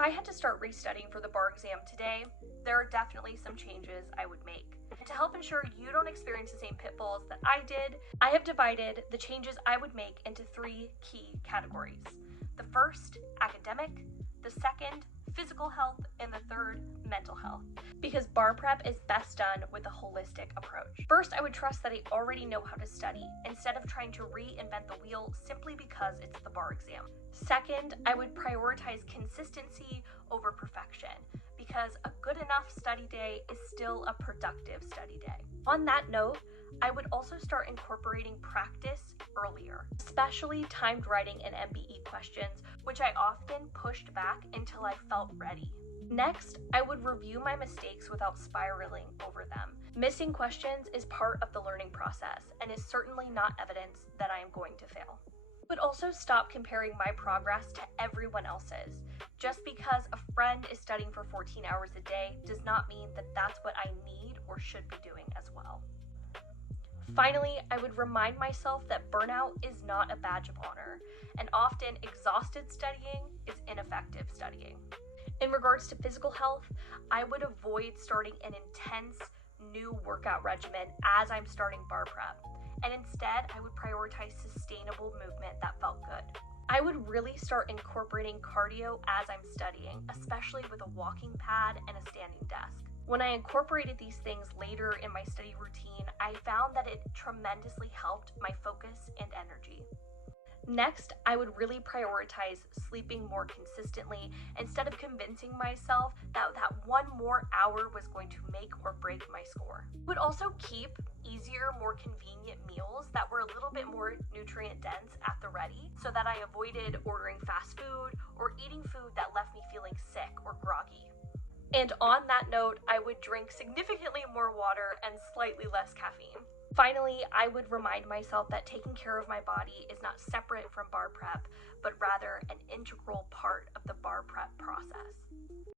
I had to start restudying for the bar exam today, there are definitely some changes I would make. To help ensure you don't experience the same pitfalls that I did, I have divided the changes I would make into 3 key categories. The first, academic; the second, physical health; and the third, mental health, because bar prep is best done with a holistic approach. First, I would trust that I already know how to study, instead of trying to reinvent the wheel simply because it's the bar exam. Second, I would prioritize consistency over perfection, because a good enough study day is still a productive study day. On that note, I would also start incorporating practice earlier, especially timed writing and MBE questions, which I often pushed back until I felt ready. Next, I would review my mistakes without spiraling over them. Missing questions is part of the learning process and is certainly not evidence that I am going to fail. I would also stop comparing my progress to everyone else's. Just because a friend is studying for 14 hours a day does not mean that that's what I need or should be doing as well. Finally, I would remind myself that burnout is not a badge of honor, and often exhausted studying is ineffective studying. In regards to physical health, I would avoid starting an intense new workout regimen as I'm starting bar prep, and instead I would prioritize sustainable movement that felt good. I would really start incorporating cardio as I'm studying, especially with a walking pad and a standing desk. When I incorporated these things later in my study routine, I found that it tremendously helped my focus and energy. Next, I would really prioritize sleeping more consistently instead of convincing myself that one more hour was going to make or break my score. I would also keep easier, more convenient meals that were a little bit more nutrient dense at the ready, so that I avoided ordering fast food or eating food that left me feeling sick or groggy. And on that note, I would drink significantly more water and slightly less caffeine. Finally, I would remind myself that taking care of my body is not separate from bar prep, but rather an integral part of the bar prep process.